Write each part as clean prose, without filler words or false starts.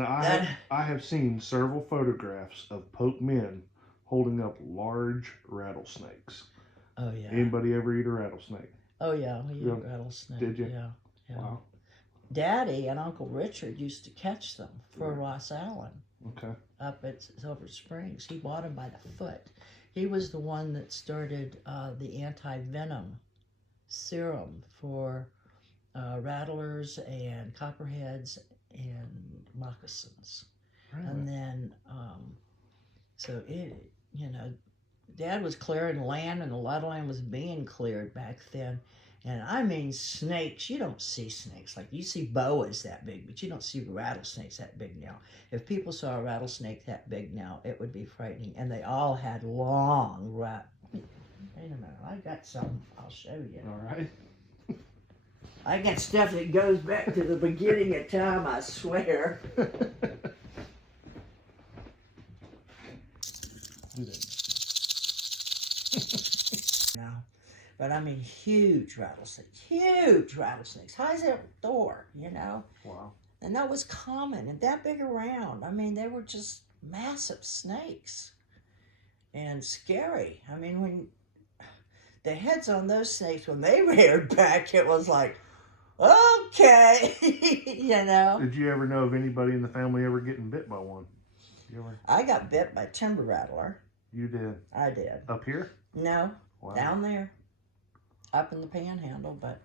Now, I have seen several photographs of Pope men holding up large rattlesnakes. Oh, yeah. Anybody ever eat a rattlesnake? Oh, yeah. We ate rattlesnake. Did you? Yeah. Yeah. Wow. Daddy and Uncle Richard used to catch them for Right. Ross Allen. Okay. Up at Silver Springs. He bought them by the foot. He was the one that started the anti-venom serum for rattlers and copperheads and moccasins. Really? And then, so it, Dad was clearing land, and a lot of land was being cleared back then. And I mean snakes, you don't see snakes. Like you see boas that big, but you don't see rattlesnakes that big now. If people saw a rattlesnake that big now, it would be frightening. And they all had long Wait a minute, I got some. I'll show you. All right. I got stuff that goes back to the beginning of time, I swear. Do that. No. But I mean, huge rattlesnakes, high as that door, Wow. And that was common and that big around. I mean, they were just massive snakes and scary. I mean, when the heads on those snakes, when they reared back, it was like, okay, Did you ever know of anybody in the family ever getting bit by one? I got bit by a timber rattler. You did? I did. Up here? No, Wow. down there, up in the Panhandle, but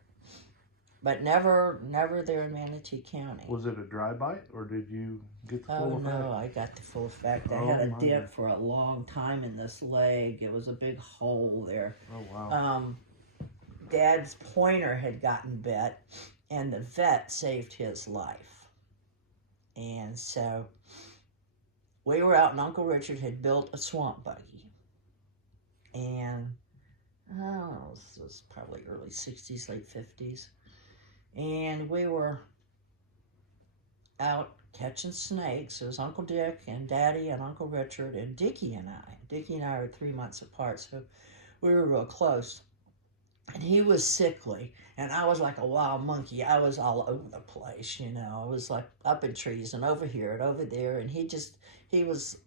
never there in Manatee County. Was it a dry bite, or did you get the full effect? Oh, no, I got the full effect. I Oh, had a my dip goodness. for a long time in this leg. It was a big hole there. Oh, wow. Dad's pointer had gotten bit, and the vet saved his life. And so we were out, and Uncle Richard had built a swamp buggy. And, this was probably early 60s, late 50s. And we were out catching snakes. It was Uncle Dick and Daddy and Uncle Richard and Dickie and I. Dickie and I were 3 months apart, so we were real close. And he was sickly, and I was like a wild monkey. I was all over the place, I was like up in trees and over here and over there. And he was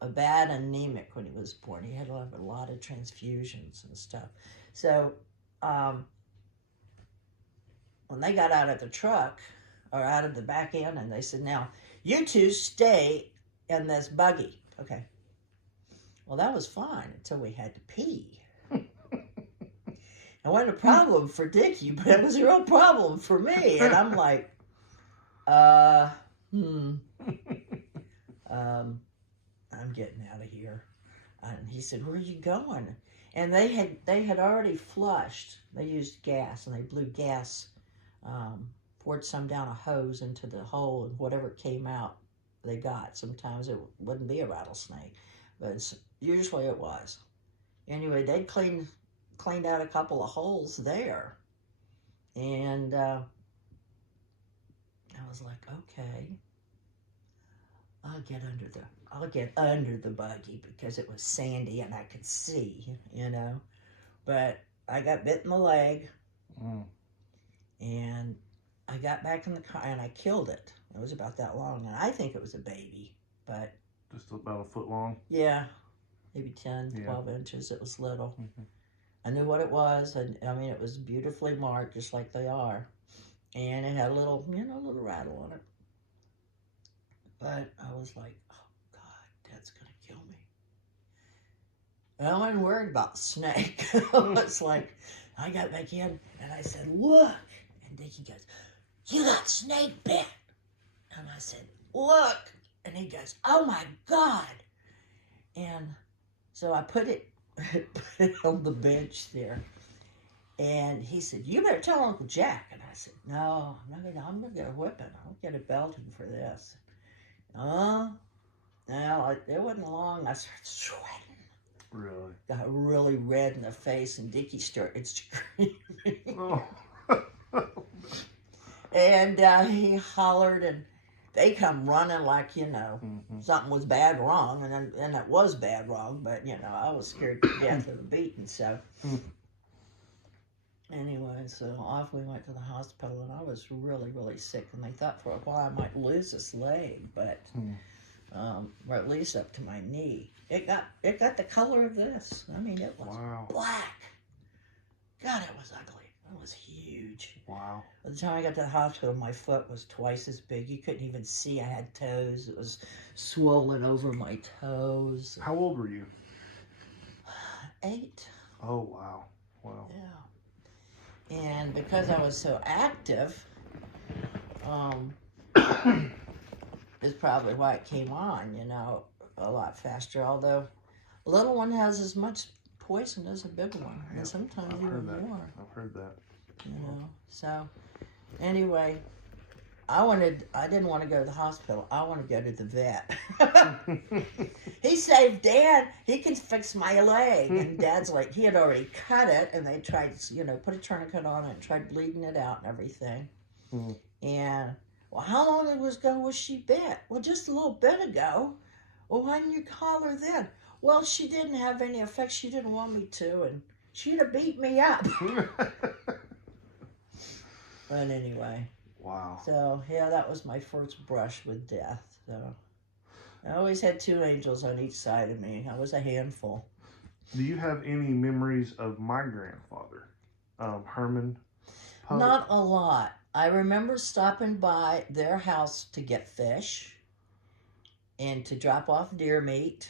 a bad anemic when he was born. He had to have a lot of transfusions and stuff. So when they got out of the truck, or out of the back end, and they said, now, you two stay in this buggy. Okay. Well, that was fine until we had to pee. It wasn't a problem for Dickie, but it was a real problem for me. And I'm like, I'm getting out of here. And he said, where are you going? And they had already flushed. They used gas, and they blew gas, poured some down a hose into the hole, and whatever came out, they got. Sometimes it wouldn't be a rattlesnake, but usually it was. Anyway, they'd cleaned out a couple of holes there, and I was like, okay, I'll get under the buggy, because it was sandy and I could see, but I got bit in the leg. And I got back in the car and I killed it. It was about that long, and I think it was a baby, but Just about a foot long? yeah, maybe 10, 12 inches. It was little. Mm-hmm. I knew what it was, and I mean, it was beautifully marked, just like they are. And it had a little rattle on it. But I was like, oh God, Dad's gonna kill me. And I wasn't worried about the snake. It's like, I got back in and I said, look. And Dickie goes, you got snake bit. And I said, look. And he goes, oh my God. And so I put it on the bench there. And he said, you better tell Uncle Jack. And I said, no, I'm going to get a whipping. I'll get a belting for this. No, it wasn't long. I started sweating. Really? Got really red in the face, and Dickie started screaming. Oh. And he hollered, and they come running like, something was bad wrong, and it was bad wrong, but, I was scared to death of the beating, so. Anyway, so off we went to the hospital, and I was really, really sick. And they thought for a while I might lose this leg, but or at least up to my knee. It got the color of this. I mean, it was black. God, it was ugly. It was huge. Wow. By the time I got to the hospital, my foot was twice as big. You couldn't even see I had toes. It was swollen over my toes. How old were you? 8. Oh, wow. Wow. Yeah. And because I was so active, is probably why it came on, a lot faster. Although a little one has as much poison as a big one, and sometimes even more. I've heard that. So anyway, I didn't want to go to the hospital. I want to go to the vet. He saved Dad. He can fix my leg. And Dad's like, he had already cut it, and they tried, put a tourniquet on it and tried bleeding it out and everything. And, well, how long ago was she bit? Well, just a little bit ago. Well, why didn't you call her then? Well, she didn't have any effect. She didn't want me to, and she'd have beat me up. But anyway. Wow. So, yeah, that was my first brush with death. So, I always had 2 angels on each side of me. I was a handful. Do you have any memories of my grandfather, Herman Powell? Not a lot. I remember stopping by their house to get fish and to drop off deer meat.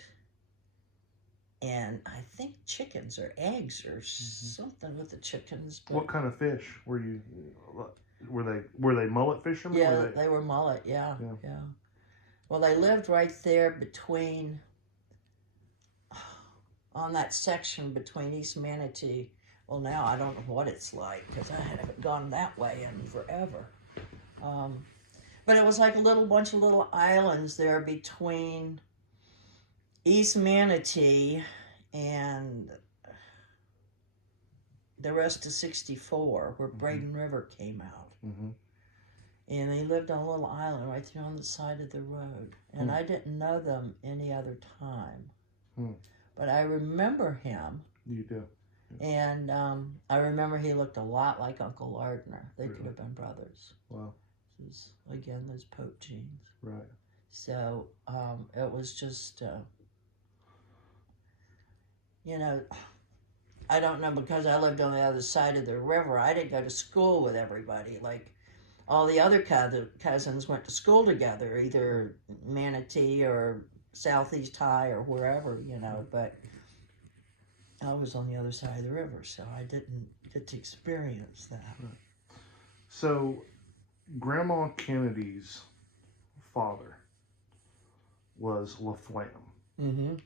And I think chickens or eggs or something with the chickens. But what kind of fish were you? Were they mullet fishermen? Yeah, they were mullet. Yeah. Well, they lived right there between, on that section between East Manatee. Well, now I don't know what it's like because I haven't gone that way in forever. But it was like a bunch of little islands there between East Manatee and the rest of 64, where Braden River came out. And they lived on a little island right there on the side of the road. And I didn't know them any other time. But I remember him. You do? And I remember he looked a lot like Uncle Lardner. They could have been brothers. Wow. Again, those Pope genes. Right. So it was just, I don't know, because I lived on the other side of the river, I didn't go to school with everybody. Like, all the other cousins went to school together, either Manatee or Southeast High or wherever, but I was on the other side of the river, so I didn't get to experience that. Right. So, Grandma Kennedy's father was LaFlamme.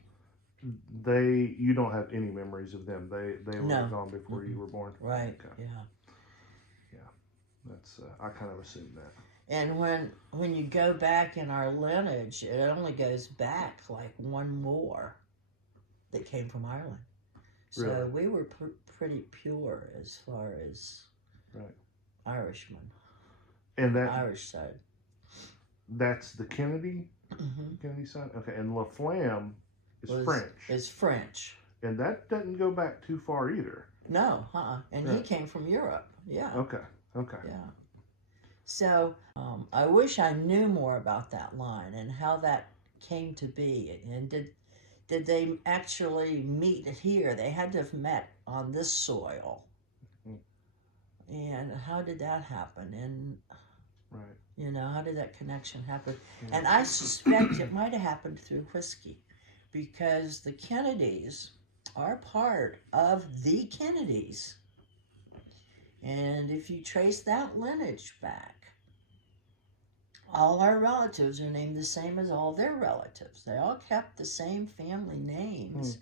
You don't have any memories of them. They were gone before you were born. Right. Okay. Yeah. That's I kind of assumed that. And when you go back in our lineage, it only goes back like one more that came from Ireland. So Really? we were pretty pure as far as Irishmen. And that Irish side. That's the Kennedy side. Okay, and LaFlamme is French. Is French. And that doesn't go back too far either. No, And he came from Europe. Yeah. Okay. Yeah. So I wish I knew more about that line and how that came to be. And did they actually meet here? They had to have met on this soil. And how did that happen? And how did that connection happen? Yeah. And I suspect it might have happened through whiskey, because the Kennedys are part of the Kennedys. And if you trace that lineage back, all our relatives are named the same as all their relatives. They all kept the same family names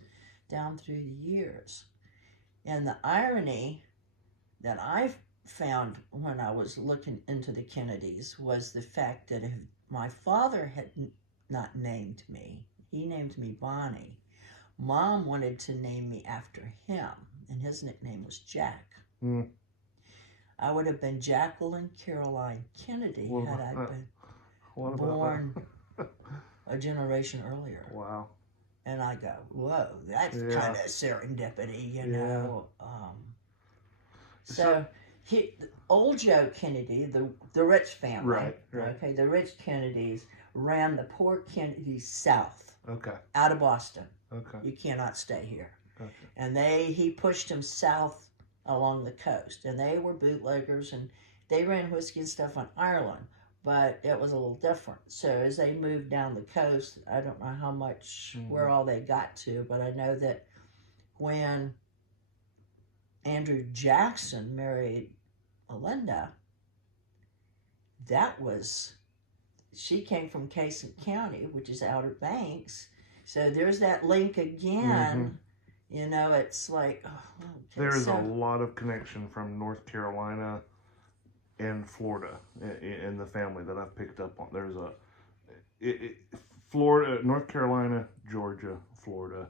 down through the years. And the irony that I found when I was looking into the Kennedys was the fact that if my father had not named me, he named me Bonnie, Mom wanted to name me after him, and his nickname was Jack. I would have been Jacqueline Caroline Kennedy had I been born a generation earlier. Wow. And I go, whoa, that's kind of serendipity, So old Joe Kennedy, the rich family, Right. okay, the rich Kennedys ran the poor Kennedys south, Okay. out of Boston. Okay. You cannot stay here. Gotcha. And he pushed them south along the coast, and they were bootleggers, and they ran whiskey and stuff on Ireland, but it was a little different. So as they moved down the coast, I don't know how much where all they got to, but I know that when Andrew Jackson married Melinda, she came from Casson County, which is Outer Banks. So there's that link again. You know, it's like, okay, there's a lot of connection from North Carolina and Florida in the family that I've picked up on. There's Florida, North Carolina, Georgia, Florida.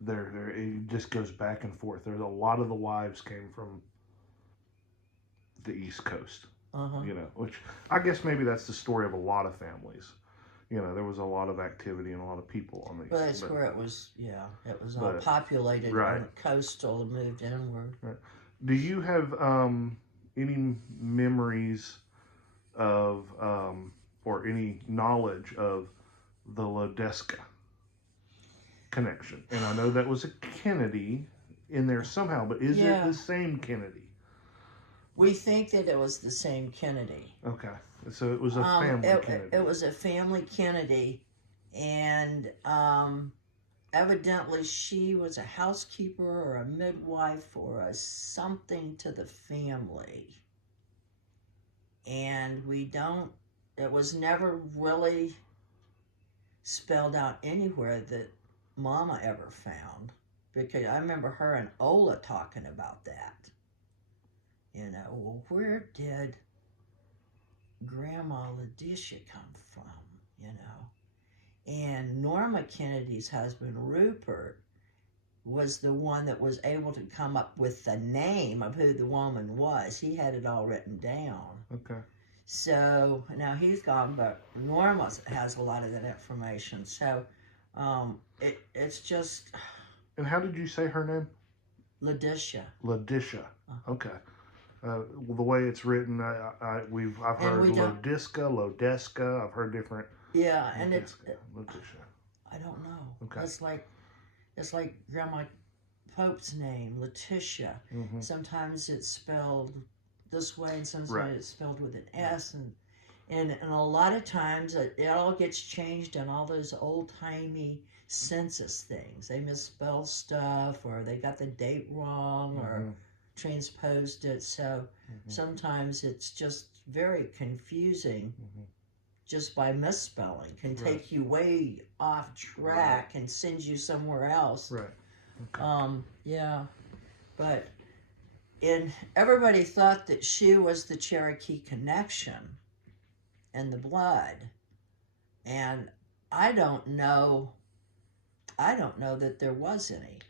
There, it just goes back and forth. There's a lot of the wives came from the East Coast. You know, which I guess maybe that's the story of a lot of families. You know, there was a lot of activity and a lot of people on the Well, that's where it was, it was all populated on the coastal and moved inward. Right. Do you have any memories of or any knowledge of the Lodeska connection? And I know that was a Kennedy in there somehow, but is it the same Kennedy? We think that it was the same Kennedy. Okay. So it was a family Kennedy. It was a family Kennedy, and evidently she was a housekeeper or a midwife or a something to the family. And it was never really spelled out anywhere that Mama ever found, because I remember her and Ola talking about that. You know, well, where did Grandma Letitia come from, you know? And Norma Kennedy's husband, Rupert, was the one that was able to come up with the name of who the woman was. He had it all written down. Okay. So, now he's gone, but Norma has a lot of that information. So, it's just... And how did you say her name? Letitia. Letitia. Okay. The way it's written, I've heard Lodeska. I've heard different. Yeah, and Letitia. I don't know. Okay. It's like Grandma Pope's name, Letitia. Sometimes it's spelled this way, and sometimes it's spelled with an S, and a lot of times it all gets changed in all those old timey census things. They misspell stuff, or they got the date wrong, or transposed it, so sometimes it's just very confusing just by misspelling. Can take you way off track and send you somewhere else. But everybody thought that she was the Cherokee connection in the blood, and I don't know that there was any.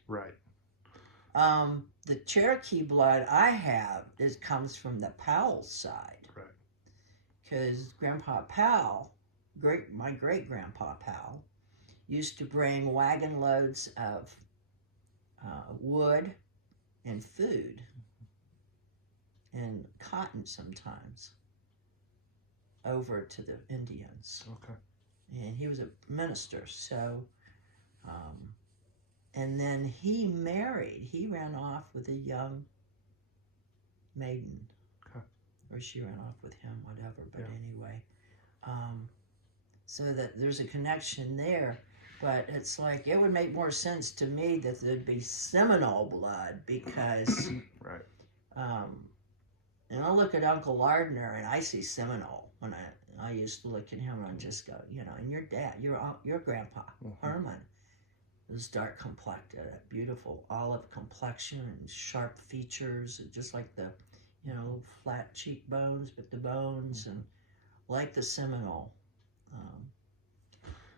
The Cherokee blood I have comes from the Powell side. Because Grandpa Powell, my great-grandpa Powell, used to bring wagon loads of wood and food and cotton sometimes over to the Indians. And he was a minister, so... and then he ran off with a young maiden. Or she ran off with him, whatever, but anyway. So that there's a connection there, but it's like, it would make more sense to me that there'd be Seminole blood, because, and I look at Uncle Lardner and I see Seminole when I used to look at him and just go, you know, and your dad, your grandpa, Herman, was dark complected, a beautiful olive complexion and sharp features, just like the, you know, flat cheekbones, but the bones, and like the Seminole.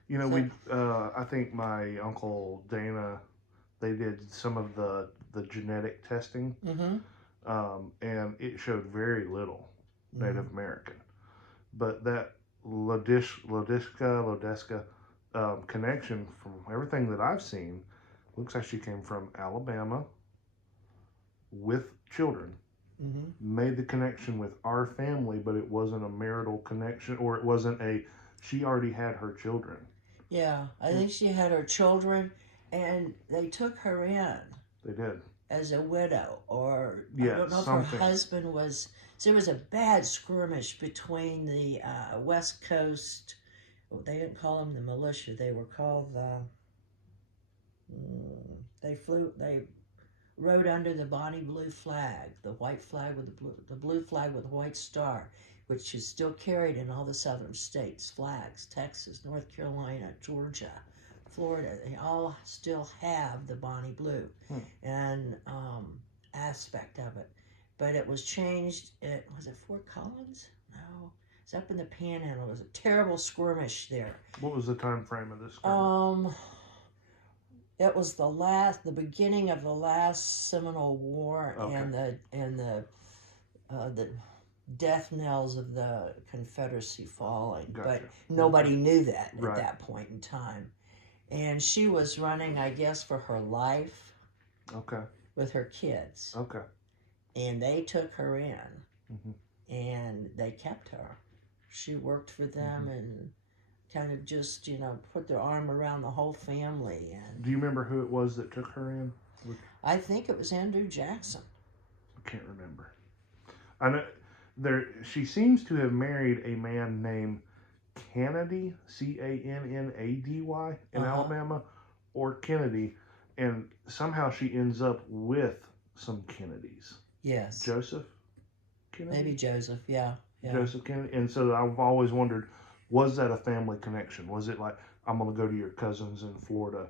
You know, I think my Uncle Dana, they did some of the genetic testing, and it showed very little Native American. But that Lodeska connection, from everything that I've seen, looks like she came from Alabama, with children, made the connection with our family, but it wasn't a marital connection, or it wasn't she already had her children. Yeah, I think she had her children, and they took her in. They did. As a widow, or yeah, I don't know something. if her husband was. So there was a bad skirmish between the West Coast. Well, they didn't call them the militia. They were called the. They rode under the Bonnie Blue flag, the white flag with the blue flag with a white star, which is still carried in all the southern states. Flags, Texas, North Carolina, Georgia, Florida, they all still have the Bonnie Blue and aspect of it. But it was changed. Was it Fort Collins? No, it's up in the Panhandle. It was a terrible skirmish there. What was the time frame of this skirmish? It was the beginning of the last Seminole War, and the death knells of the Confederacy falling. Gotcha. But nobody knew that at that point in time. And she was running, I guess, for her life. Okay. With her kids. Okay. And they took her in, and they kept her. She worked for them and kind of just, put their arm around the whole family. And do you remember who it was that took her in? I think it was Andrew Jackson. I can't remember. I know she seems to have married a man named Kennedy, Cannady, in Alabama, or Kennedy, and somehow she ends up with some Kennedys. Yes. Joseph Kennedy? Maybe Joseph, yeah. Joseph Kennedy. And so I've always wondered, was that a family connection? Was it like, I'm going to go to your cousins in Florida,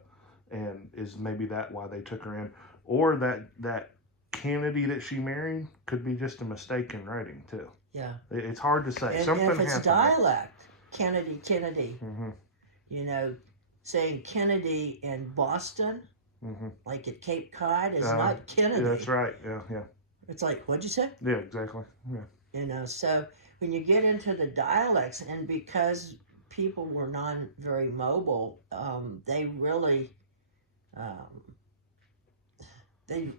and is maybe that why they took her in? Or that Kennedy that she married could be just a mistake in writing, too. Yeah. It's hard to say. And something if it's happened. dialect, Kennedy, saying Kennedy in Boston, like at Cape Cod, is not Kennedy. Yeah, that's right. Yeah. It's like, what'd you say? Yeah, exactly. Yeah. So when you get into the dialects, and because people were not very mobile, they really, they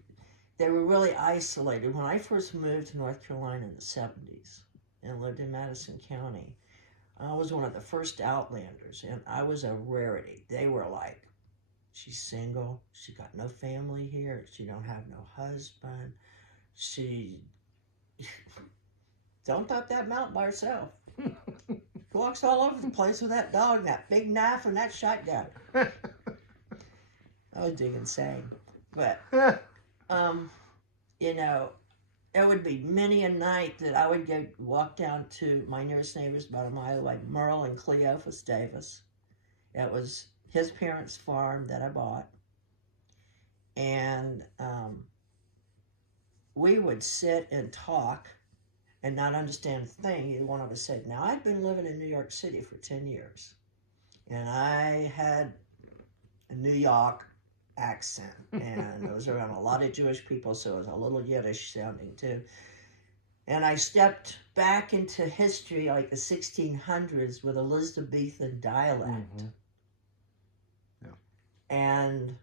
were really isolated. When I first moved to North Carolina in the 70s and lived in Madison County, I was one of the first Outlanders, and I was a rarity. They were like, she's single, she got no family here, she don't have no husband, she don't up that mountain by herself. Walks all over the place with that dog, that big knife, and that shotgun. I was being insane. But, it would be many a night that I would walk down to my nearest neighbors about a mile away, Merle and Cleophas Davis. It was his parents' farm that I bought. And we would sit and talk and not understand a thing either one of us said. Now, I'd been living in New York City for 10 years. And I had a New York accent, and I was around a lot of Jewish people, so it was a little Yiddish sounding too. And I stepped back into history like the 1600s with Elizabethan dialect. Yeah. And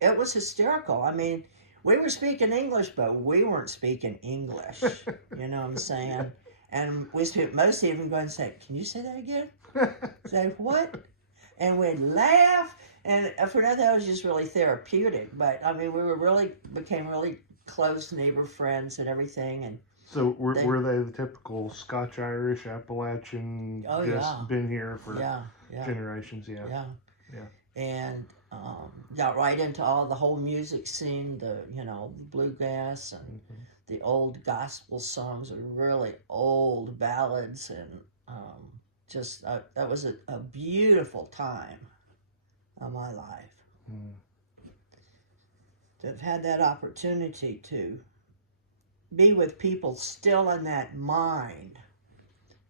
it was hysterical. I mean, we were speaking English, but we weren't speaking English. You know what I'm saying? And most even go and say, "Can you say that again?" Say, "What?" And we'd laugh. And for that, that was just really therapeutic. But, I mean, became really close neighbor friends and everything. And so were they the typical Scotch-Irish, Appalachian, been here for generations? Yeah. And got right into all the whole music scene, the bluegrass and the old gospel songs, or really old ballads. And that was a beautiful time of my life. To have had that opportunity to be with people still in that mind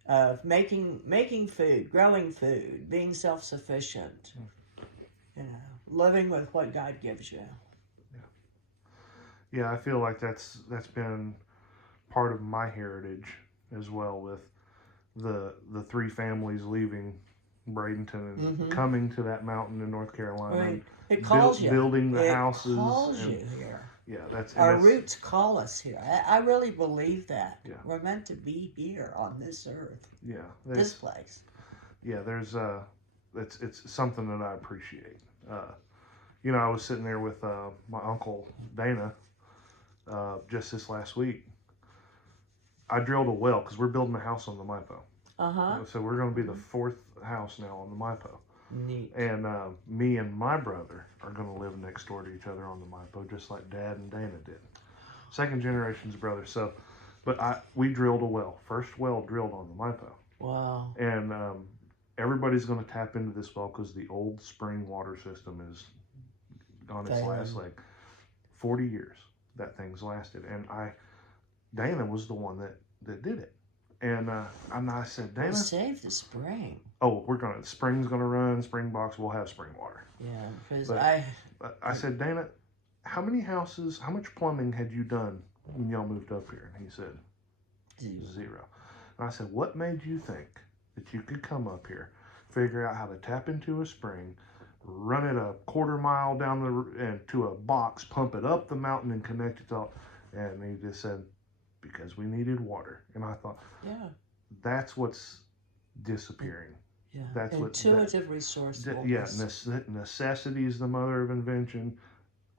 of making food, growing food, being self-sufficient, living with what God gives you. Yeah, I feel like that's been part of my heritage as well, with the three families leaving Bradenton and coming to that mountain in North Carolina. Right. It calls you. Building the it houses. Calls you here. Yeah, that's Our roots call us here. I really believe that. Yeah. We're meant to be here on this earth. Yeah, This place. Yeah, there's it's something that I appreciate. You know, I was sitting there with my uncle Dana just this last week. I drilled a well because we're building a house on the MIPO. So we're going to be the fourth house now on the MIPO. Neat. And me and my brother are going to live next door to each other on the MIPO, just like Dad and Dana did. Second generation's brothers. So, but we drilled a well. First well drilled on the MIPO. Wow. And everybody's going to tap into this well because the old spring water system is on its last like 40 years. That thing's lasted. And Dana was the one that did it. And I said, Dana, save the spring. Oh, spring's gonna run. Spring box, we'll have spring water. Yeah, because I said, Dana, how much plumbing had you done when y'all moved up here? And he said, zero. And I said, what made you think that you could come up here, figure out how to tap into a spring, run it a quarter mile down and to a box, pump it up the mountain, and connect it all? And he just said, because we needed water. And I thought, yeah, that's what's disappearing. Yeah, that's intuitive resourcefulness. Yeah, necessity is the mother of invention.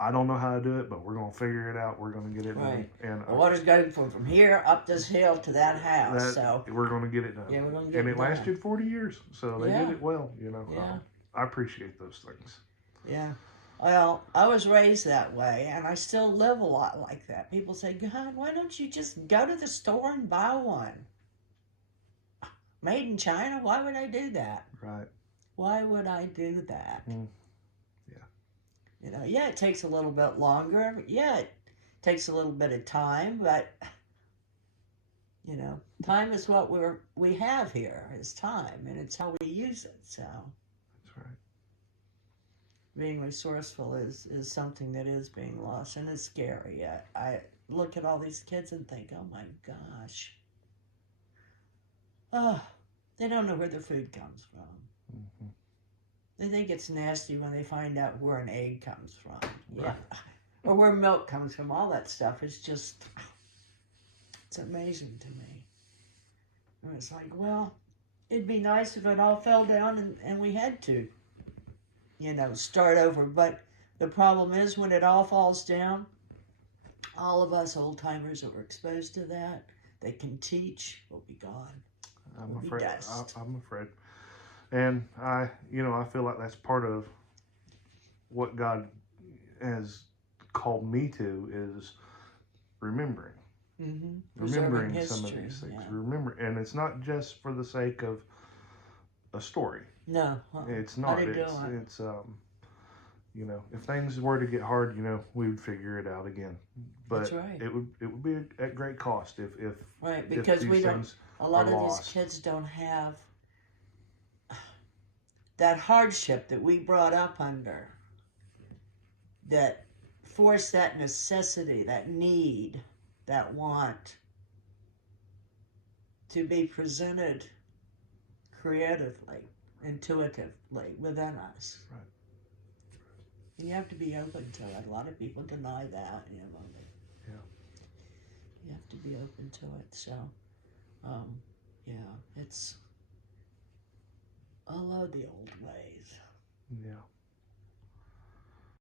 I don't know how to do it, but we're going to figure it out. We're going to get it done. And the water's going from here up this hill to that house. So we're going to get it done. Yeah, we're going to get it done. And it lasted 40 years, so they did it well. You know, yeah. I appreciate those things. Yeah. Well, I was raised that way, and I still live a lot like that. People say, God, why don't you just go to the store and buy one? Made in China? Why would I do that? Right. Why would I do that? Yeah. You know, yeah, it takes a little bit longer. Yeah, it takes a little bit of time, but, you know, time is what we have here, is time, and it's how we use it, so. That's right. Being resourceful is something that is being lost, and it's scary. I look at all these kids and think, oh my gosh. Oh, they don't know where their food comes from. Mm-hmm. They think it's nasty when they find out where an egg comes from. Right. Yeah. Or where milk comes from. All that stuff is just, it's amazing to me. And it's like, well, it'd be nice if it all fell down and we had to, you know, start over. But the problem is when it all falls down, all of us old timers that were exposed to that can teach will be gone. I'm afraid. I'm afraid. And I feel like that's part of what God has called me to is remembering. Mm-hmm. Remembering some of these things. Yeah. And it's not just for the sake of a story. No. It's not. It's you know, if things were to get hard, you know, we would figure it out again. But that's right. it would be at great cost if right, because if we don't. A lot of lost. these kids don't have that hardship that we brought up under, that force, that necessity, that need, that want to be presented creatively, intuitively within us. Right. And you have to be open to it. A lot of people deny that, you know. Yeah. You have to be open to it. So, yeah, I love the old ways. Yeah.